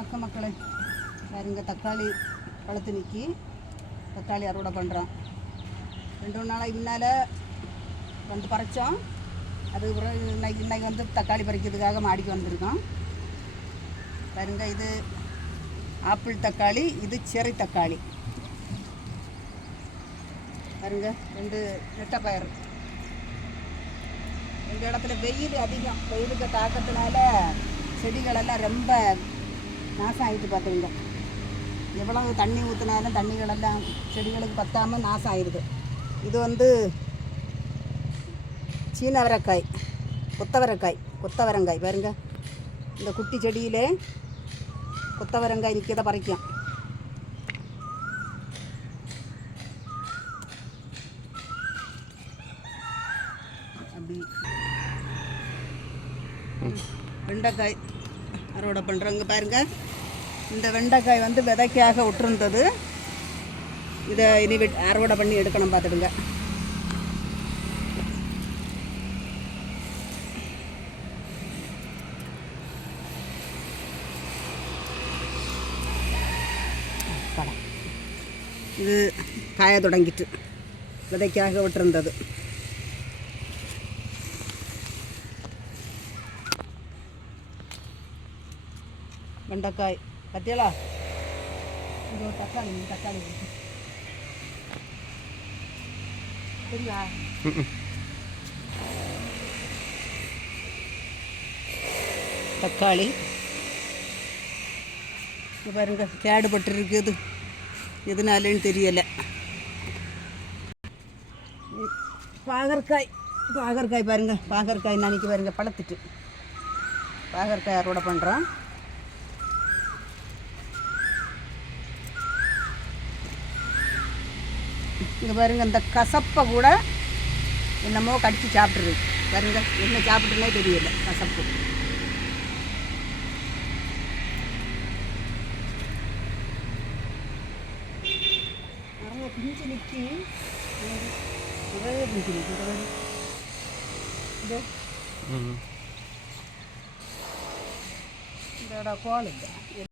வணக்கம் மக்களே. பாருங்க, தக்காளி பழுத்து நிற்கி தக்காளி அறுவடை பண்ணுறோம். 2 நாளைக்கு முன்னால் வந்து பறித்தோம். அது பிறகு இன்னைக்கு வந்து தக்காளி பறிக்கிறதுக்காக மாடிக்கு வந்திருக்கோம். பாருங்க, இது ஆப்பிள் தக்காளி, இது செர்ரி தக்காளி. பாருங்க, 2 நெட்டப்பயிர். எங்கள் இடத்துல வெயில் அதிகம். வெயிலுக்கு தாக்கத்தினால செடிகளெல்லாம் ரொம்ப நாசம் ஆகிட்டு பார்த்துருங்க. எவ்வளவு தண்ணி ஊற்றினாலும் தண்ணிகளெல்லாம் செடிகளுக்கு பத்தாமல் நாசம் ஆயிடுது. இது வந்து சீனவரைக்காய், கொத்தவரங்காய். பாருங்க, இந்த குட்டி செடியிலே கொத்தவரங்காய் நிற்கிறத பறிக்கும். அப்படி வெண்டைக்காய் அறுவடை பண்ணுறோங்க. பாருங்கள், இந்த வெண்டைக்காய் வந்து விதைக்காக விட்டுருந்தது. இதை இனி அறுவடை பண்ணி எடுக்கணும். பார்த்துடுங்க. இது காய தொடங்கிட்டு விதைக்காக விட்டுருந்தது. வெண்டைக்காய் பத்தியலா, இது தக்காளி சரிங்களா? தக்காளி பாருங்க, கேடுபட்டு இருக்குது. எதுனாலேன்னு தெரியலை. பாகற்காய் பாருங்க, பாகற்காய் நனைக்கு பாருங்க, பழத்துட்டு பாகற்காய் அறுவடை பண்ணுறோம். இங்கே பாருங்க, இந்த கசப்பை கூட என்னமோ கடிச்சு சாப்பிட்றது. பாருங்க, என்ன சாப்பிட்டுனே தெரியல. கசப்பு நிறைய பிஞ்சு நிற்கி, நிறைய பிஞ்சு நிற்கி. இதோட கோல் இல்லை.